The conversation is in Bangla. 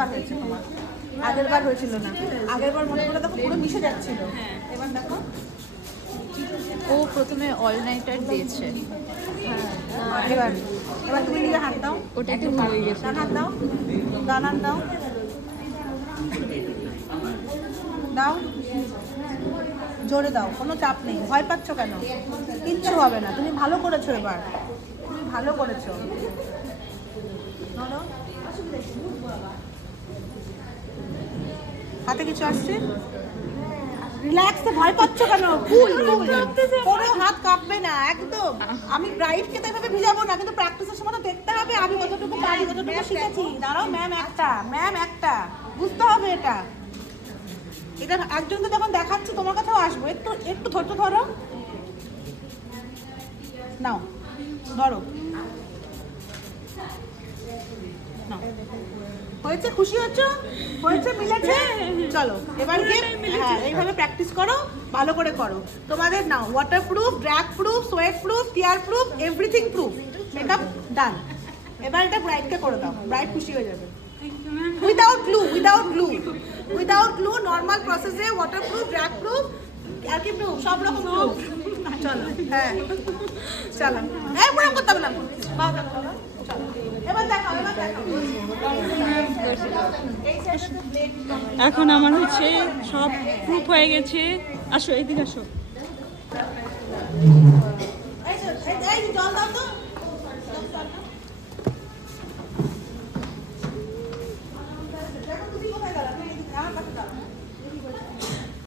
বার হয়েছে তোমার, আগের বার হয়েছিল না। আগের বার মনে করে দেখো পুরো মিশে যাচ্ছিল, এবার দেখো। ও প্রথমে অল নাইটার দিয়েছে। হ্যাঁ, এবার এবার তুমি নিজে হাত দাও, ওটা একটু ভুল হয়ে গেছে। ডান হাত দাও, ডান হাত দাও, দাও জোরে দাও, কোনো চাপ নেই। ভয় পাচ্ছ কেন? কিচ্ছু হবে না, তুমি ভালো করেছো, এবার তুমি ভালো করেছো। ধরো, হাতে কিছু আসছে? রিল্যাক্স, ভয় পাচ্ছ কেন? কুল কুল, কোনো হাত কাঁপবে না একদম। আমি ব্রাইডকে তো এভাবে ভিজাবো না, কিন্তু প্র্যাকটিসের সময় তো দেখতে হবে আমি কতটুকু পারি, কতটুকু শিখেছি। দাঁড়াও, ম্যাম একটা বুঝতে হবে এটা। এটা একজনকে যখন দেখাচ্ছি তোমার কাছেও আসবো, একটু একটু ধৈর্য ধরো। নাও ধরো, নাও। হয়েছে? খুশি হচ্ছ? হয়েছে, মিলেছে? চলো এবার গিয়ে হ্যাঁ এইভাবে প্র্যাকটিস করো, ভালো করে করো। তোমাদের নাও waterproof, drag proof, sweat proof, tear proof, everything proof, makeup done. এবার এটা ব্রাইডকে করে দাও, ব্রাইড খুশি হয়ে যাবে। উইদাউট গ্লু নর্মাল প্রসেসে ওয়াটার প্রুফ, ড্র্যাগ প্রুফ, আর কি প্রুফ, সব রকম প্রুফ। চলো হ্যাঁ চলো, এই প্রুফ করতে হবে না, চলো এবার দেখাও, এবার দেখাও। এখন আমার হচ্ছে সব প্রুফ হয়ে গেছে। আসো, এইদিকে আসো। এই জল দাও তো।